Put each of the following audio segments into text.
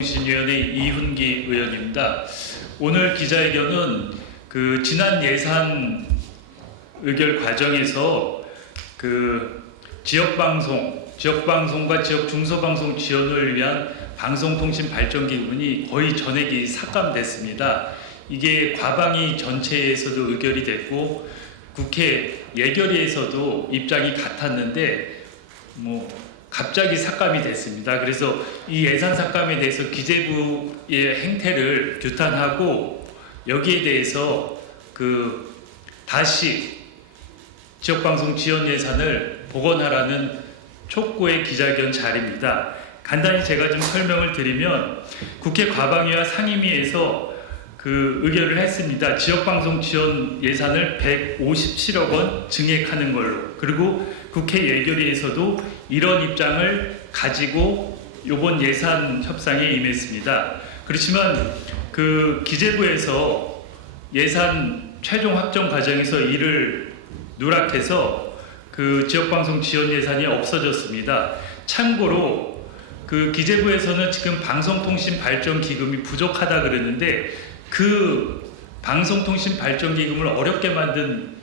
신위원회 이훈기 의원입니다. 오늘 기자회견은 지난 예산 의결 과정에서 지역방송과 지역 중소방송 지원을 위한 방송통신발전기금이 거의 전액이 삭감됐습니다. 이게 과방위 전체에서도 의결이 됐고 국회 예결위에서도 입장이 같았는데 갑자기 삭감이 됐습니다. 그래서 이 예산 삭감에 대해서 기재부의 행태를 규탄하고 여기에 대해서 다시 지역방송 지원 예산을 복원하라는 촉구의 기자회견 자리입니다. 간단히 제가 좀 설명을 드리면 국회 과방위와 상임위에서 의결을 했습니다. 지역방송 지원 예산을 157억 원 증액하는 걸로, 그리고 국회 예결위에서도 이런 입장을 가지고 이번 예산 협상에 임했습니다. 그렇지만 기재부에서 예산 최종 확정 과정에서 이를 누락해서 지역방송 지원 예산이 없어졌습니다. 참고로 기재부에서는 지금 방송통신발전기금이 부족하다 그러는데 방송통신발전기금을 어렵게 만든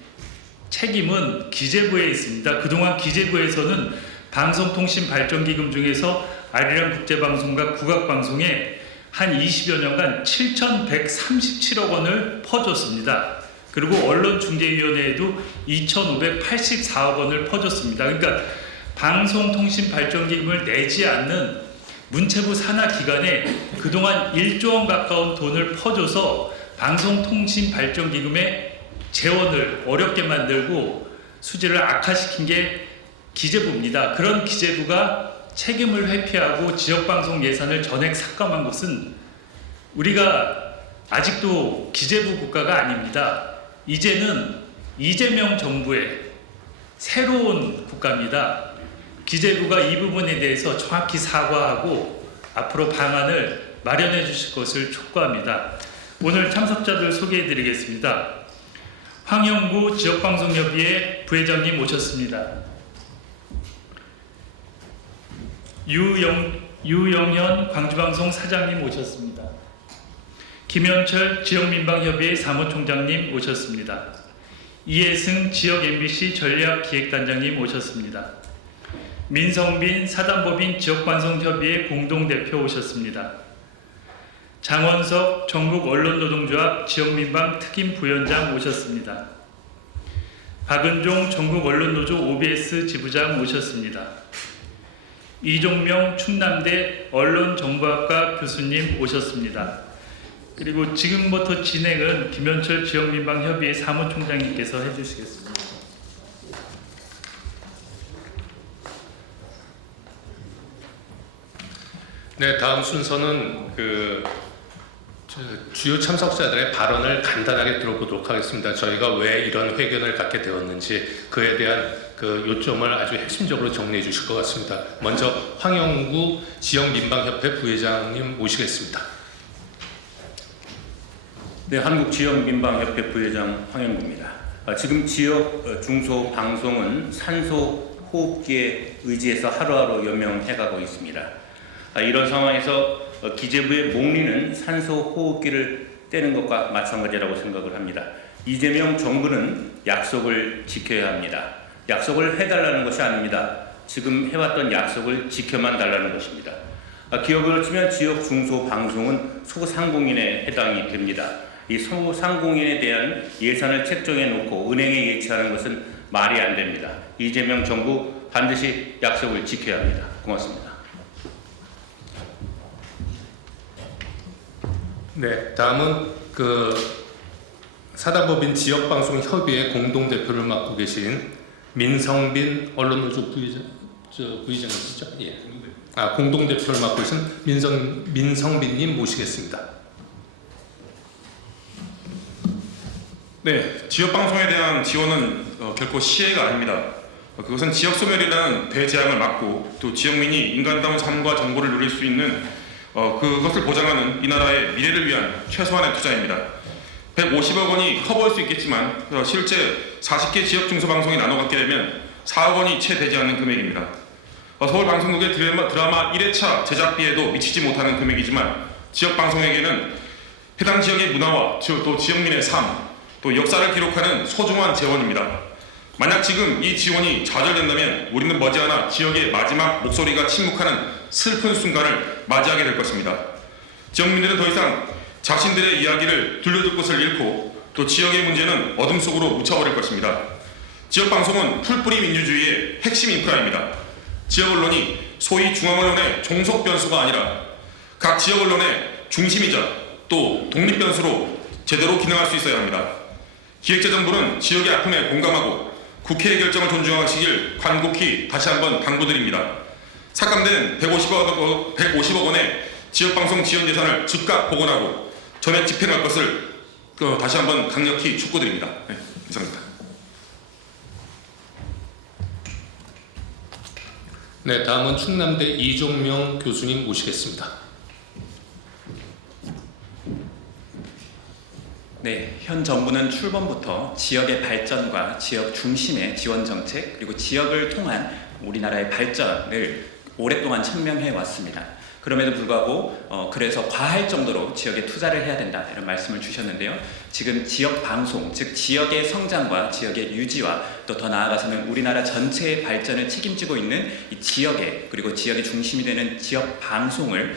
책임은 기재부에 있습니다. 그동안 기재부에서는 방송통신발전기금 중에서 아리랑 국제방송과 국악방송에 한 20여 년간 7,137억 원을 퍼줬습니다. 그리고 언론중재위원회에도 2,584억 원을 퍼줬습니다. 그러니까 방송통신발전기금을 내지 않는 문체부 산하 기관에 그동안 1조 원 가까운 돈을 퍼줘서 방송통신발전기금의 재원을 어렵게 만들고 수지를 악화시킨 게 기재부입니다. 그런 기재부가 책임을 회피하고 지역방송 예산을 전액 삭감한 것은 우리가 아직도 기재부 국가가 아닙니다. 이제는 이재명 정부의 새로운 국가입니다. 기재부가 이 부분에 대해서 정확히 사과하고 앞으로 방안을 마련해 주실 것을 촉구합니다. 오늘 참석자들 소개해 드리겠습니다. 황영구 지역방송협의회 부회장님 오셨습니다. 유영현 광주방송 사장님 오셨습니다. 김현철 지역민방협의회 사무총장님 오셨습니다. 이혜승 지역 MBC 전략기획단장님 오셨습니다. 민성빈 사단법인 지역방송협의회 공동대표 오셨습니다. 장원석 전국언론노동조합 지역민방 특임부위원장 오셨습니다. 박은종 전국언론노조 OBS 지부장 오셨습니다. 이종명 충남대 언론정보학과 교수님 오셨습니다. 그리고 지금부터 진행은 김현철 지역민방협의회 사무총장님께서 해주시겠습니다. 네, 다음 순서는 주요 참석자들의 발언을 간단하게 들어보도록 하겠습니다. 저희가 왜 이런 회견을 갖게 되었는지 그에 대한 요점을 아주 핵심적으로 정리해 주실 것 같습니다. 먼저 황영구 지역민방협회 부회장님 모시겠습니다. 네, 한국지역민방협회 부회장 황영구입니다. 지금 지역 중소방송은 산소 호흡기에 의지해서 하루하루 연명해가고 있습니다. 이런 상황에서 기재부의 목리는 산소 호흡기를 떼는 것과 마찬가지라고 생각을 합니다. 이재명 정부는 약속을 지켜야 합니다. 약속을 해달라는 것이 아닙니다. 지금 해왔던 약속을 지켜만 달라는 것입니다. 기업으로 치면 지역 중소방송은 소상공인에 해당이 됩니다. 이 소상공인에 대한 예산을 책정해 놓고 은행에 예치하는 것은 말이 안 됩니다. 이재명 정부 반드시 약속을 지켜야 합니다. 고맙습니다. 네, 다음은 사단법인 지역방송협의회 공동대표를 맡고 계신 민성빈 언론노조 부의장이시죠? 예. 공동대표를 맡고 계신 민성빈님 모시겠습니다. 네, 지역방송에 대한 지원은 결코 시혜가 아닙니다. 그것은 지역소멸이라는 대재앙을 막고 또 지역민이 인간다운 삶과 정보를 누릴 수 있는 그것을 보장하는 이 나라의 미래를 위한 최소한의 투자입니다. 150억 원이 커보일 수 있겠지만 실제 40개 지역 중소방송이 나눠 갖게 되면 4억 원이 채 되지 않는 금액입니다. 서울방송국의 드라마 1회차 제작비에도 미치지 못하는 금액이지만 지역방송에게는 해당 지역의 문화와 또 지역민의 삶, 또 역사를 기록하는 소중한 재원입니다. 만약 지금 이 지원이 좌절된다면 우리는 머지않아 지역의 마지막 목소리가 침묵하는 슬픈 순간을 맞이하게 될 것입니다. 지역민들은 더 이상 자신들의 이야기를 들려줄 곳을 잃고 또 지역의 문제는 어둠 속으로 묻혀버릴 것입니다. 지역방송은 풀뿌리 민주주의의 핵심 인프라입니다. 지역 언론이 소위 중앙 언론의 종속 변수가 아니라 각 지역 언론의 중심이자 또 독립 변수로 제대로 기능할 수 있어야 합니다. 기획재정부는 지역의 아픔에 공감하고 국회의 결정을 존중하시길 간곡히 다시 한번 당부드립니다. 삭감된 150억 원의 지역방송 지원 예산을 즉각 복원하고 전액 집행할 것을 다시 한번 강력히 촉구드립니다. 네, 이상입니다. 네, 다음은 충남대 이종명 교수님 모시겠습니다. 네, 현 정부는 출범부터 지역의 발전과 지역 중심의 지원 정책 그리고 지역을 통한 우리나라의 발전을 오랫동안 천명해 왔습니다. 그럼에도 불구하고 그래서 과할 정도로 지역에 투자를 해야 된다 이런 말씀을 주셨는데요. 지금 지역 방송, 즉 지역의 성장과 지역의 유지와 또 더 나아가서는 우리나라 전체의 발전을 책임지고 있는 이 지역에 그리고 지역의 중심이 되는 지역 방송을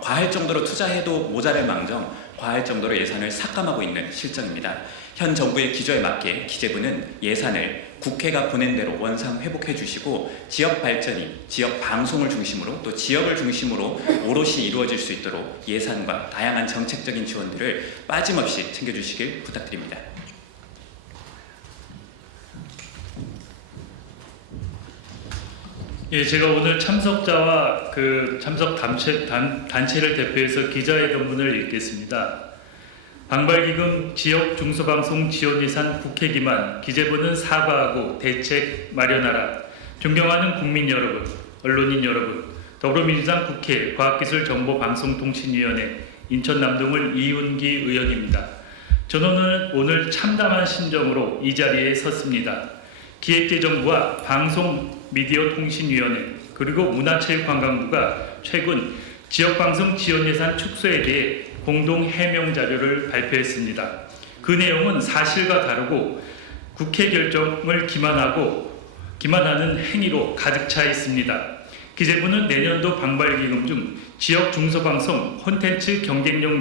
과할 정도로 투자해도 모자랄 망정 과할 정도로 예산을 삭감하고 있는 실정입니다. 현 정부의 기조에 맞게 기재부는 예산을 국회가 보낸 대로 원상 회복해 주시고 지역 발전이 지역 방송을 중심으로 또 지역을 중심으로 오롯이 이루어질 수 있도록 예산과 다양한 정책적인 지원들을 빠짐없이 챙겨주시길 부탁드립니다. 예, 제가 오늘 참석자와 그 참석 단체를 대표해서 기자회견문을 읽겠습니다. 방발기금 지역 중소방송 지원 예산 국회 기만, 기재부는 사과하고 대책 마련하라. 존경하는 국민 여러분, 언론인 여러분, 더불어민주당 국회 과학기술정보방송통신위원회 인천 남동을 이윤기 의원입니다. 저는 오늘 참담한 심정으로 이 자리에 섰습니다. 기획재정부와 방송미디어통신위원회 그리고 문화체육관광부가 최근 지역방송 지원 예산 축소에 대해 공동 해명 자료를 발표했습니다. 그 내용은 사실과 다르고 국회 결정을 기만하는 행위로 가득 차 있습니다. 기재부는 내년도 방발기금 중 지역 중소방송 콘텐츠 경쟁력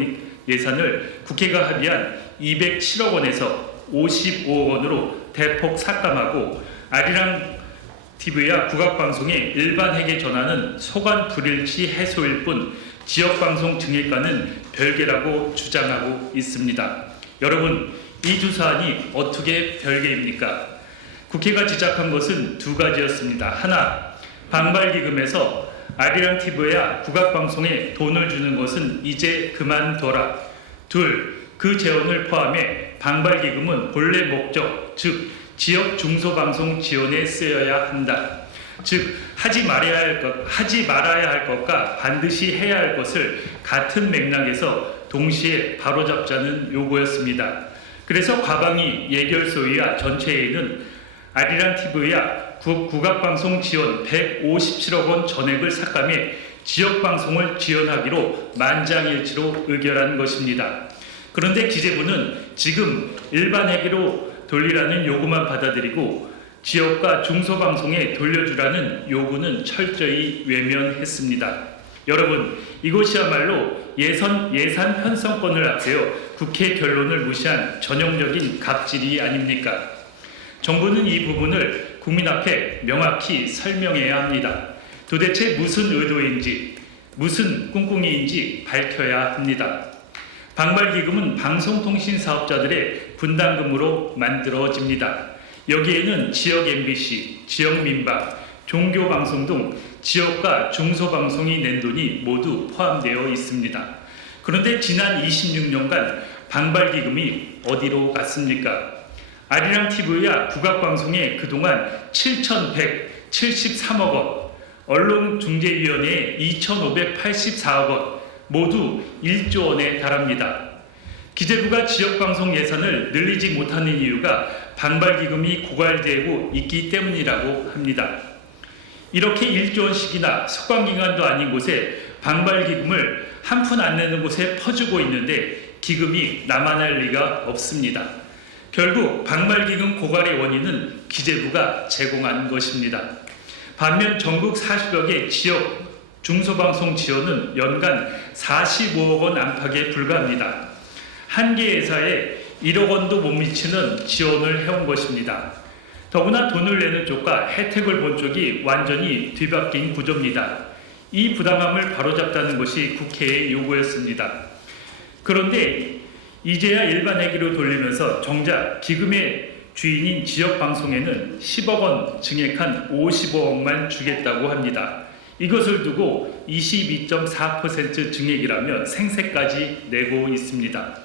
예산을 국회가 합의한 207억 원에서 55억 원으로 대폭 삭감하고 아리랑 TV와 국악방송의 일반 회계 전환은 소관 불일치 해소일 뿐 지역방송 증액과는 별개라고 주장하고 있습니다. 여러분, 이 두 사안이 어떻게 별개입니까? 국회가 지적한 것은 두 가지였습니다. 하나, 방발기금에서 아리랑 TV와 국악방송에 돈을 주는 것은 이제 그만둬라. 둘, 그 재원을 포함해 방발기금은 본래 목적, 즉 지역 중소방송 지원에 쓰여야 한다. 즉 하지 말아야 할 것과 반드시 해야 할 것을 같은 맥락에서 동시에 바로잡자는 요구였습니다. 그래서 과방위 예결소위와 전체회의는 아리랑 TV와 국악방송 지원 157억 원 전액을 삭감해 지역방송을 지원하기로 만장일치로 의결한 것입니다. 그런데 기재부는 지금 일반 회계로 돌리라는 요구만 받아들이고 지역과 중소방송에 돌려주라는 요구는 철저히 외면했습니다. 여러분, 이것이야말로 예산 편성권을 앞세워 국회 결론을 무시한 전형적인 갑질이 아닙니까? 정부는 이 부분을 국민 앞에 명확히 설명해야 합니다. 도대체 무슨 의도인지, 무슨 꿍꿍이인지 밝혀야 합니다. 방발기금은 방송통신 사업자들의 분담금으로 만들어집니다. 여기에는 지역 MBC, 지역 민방, 종교방송 등 지역과 중소방송이 낸 돈이 모두 포함되어 있습니다. 그런데 지난 26년간 방발기금이 어디로 갔습니까? 아리랑 TV와 국악방송에 그동안 7,173억 원, 언론중재위원회에 2,584억 원, 모두 1조 원에 달합니다. 기재부가 지역방송 예산을 늘리지 못하는 이유가 방발기금이 고갈되고 있기 때문이라고 합니다. 이렇게 1조 원씩이나 석관기관도 아닌 곳에 방발기금을 한 푼 안 내는 곳에 퍼주고 있는데 기금이 남아날 리가 없습니다. 결국 방발기금 고갈의 원인은 기재부가 제공한 것입니다. 반면 전국 40여 개 지역 중소방송 지원은 연간 45억 원 안팎에 불과합니다. 한 개 회사에 1억 원도 못 미치는 지원을 해온 것입니다. 더구나 돈을 내는 쪽과 혜택을 본 쪽이 완전히 뒤바뀐 구조입니다. 이 부당함을 바로잡자는 것이 국회의 요구였습니다. 그런데 이제야 일반 회기로 돌리면서 정작 기금의 주인인 지역방송에는 10억 원 증액한 55억만 주겠다고 합니다. 이것을 두고 22.4% 증액이라면 생색까지 내고 있습니다.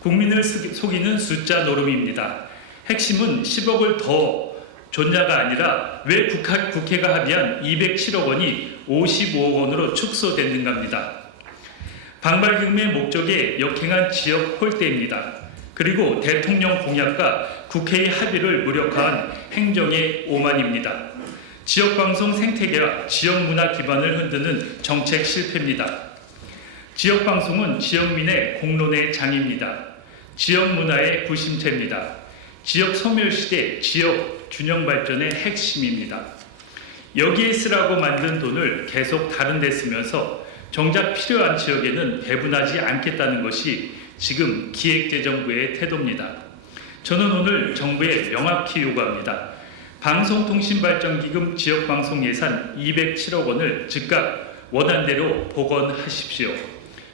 국민을 속이는 숫자 노름입니다. 핵심은 10억을 더 줬냐가 아니라 왜 국회가 합의한 207억 원이 55억 원으로 축소됐는가입니다. 방발기금의 목적에 역행한 지역 홀대입니다. 그리고 대통령 공약과 국회의 합의를 무력화한 행정의 오만입니다. 지역방송 생태계와 지역문화 기반을 흔드는 정책 실패입니다. 지역방송은 지역민의 공론의 장입니다. 지역문화의 구심체입니다. 지역 소멸시대 지역 균형 발전의 핵심입니다. 여기에 쓰라고 만든 돈을 계속 다른 데 쓰면서 정작 필요한 지역에는 배분하지 않겠다는 것이 지금 기획재정부의 태도입니다. 저는 오늘 정부에 명확히 요구합니다. 방송통신발전기금 지역방송 예산 207억 원을 즉각 원안대로 복원하십시오.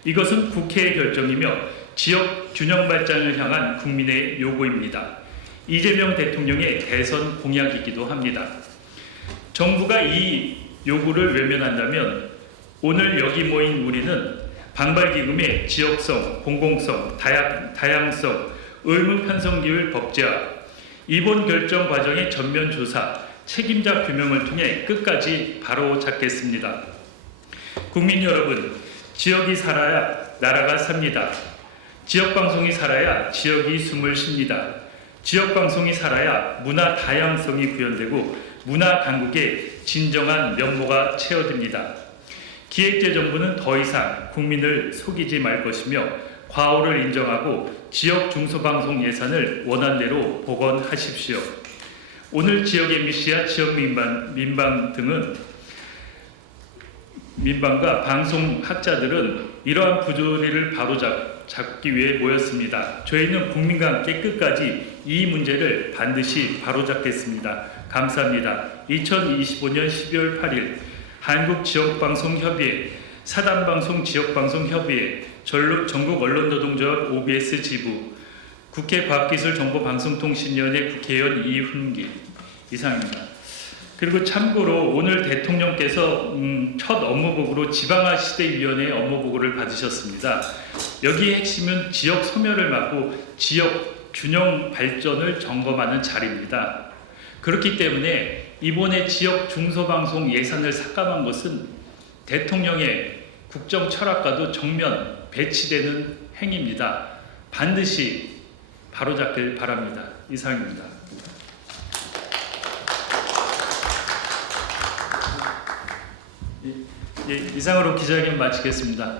이것은 국회의 결정이며 지역 균형 발전을 향한 국민의 요구입니다. 이재명 대통령의 대선 공약이기도 합니다. 정부가 이 요구를 외면한다면 오늘 여기 모인 우리는 방발기금의 지역성, 공공성, 다양성, 의무 편성기율 법제화, 이번 결정 과정의 전면 조사, 책임자 규명을 통해 끝까지 바로잡겠습니다. 국민 여러분, 지역이 살아야 나라가 삽니다. 지역방송이 살아야 지역이 숨을 쉽니다. 지역방송이 살아야 문화 다양성이 구현되고 문화 강국의 진정한 면모가 채워집니다. 기획재정부는 더 이상 국민을 속이지 말 것이며 과오를 인정하고 지역 중소방송 예산을 원안대로 복원하십시오. 오늘 지역 MBC와 지역 민방 등은 민방과 방송학자들은 이러한 부조리를 바로잡기 위해 모였습니다. 저희는 국민과 함께 끝까지 이 문제를 반드시 바로잡겠습니다. 감사합니다. 2025년 12월 8일 한국지역방송협의회, 사단방송 지역방송협의회, 전국 언론노동조합 OBS 지부, 국회 과학기술정보방송통신위원회 국회의원 이훈기 이상입니다. 그리고 참고로 오늘 대통령께서 첫 업무보고로 지방화시대위원회 업무보고를 받으셨습니다. 여기의 핵심은 지역 소멸을 막고 지역 균형 발전을 점검하는 자리입니다. 그렇기 때문에 이번에 지역 중소방송 예산을 삭감한 것은 대통령의 국정 철학과도 정면 배치되는 행위입니다. 반드시 바로잡길 바랍니다. 이상입니다. 이상으로 기자회견 마치겠습니다.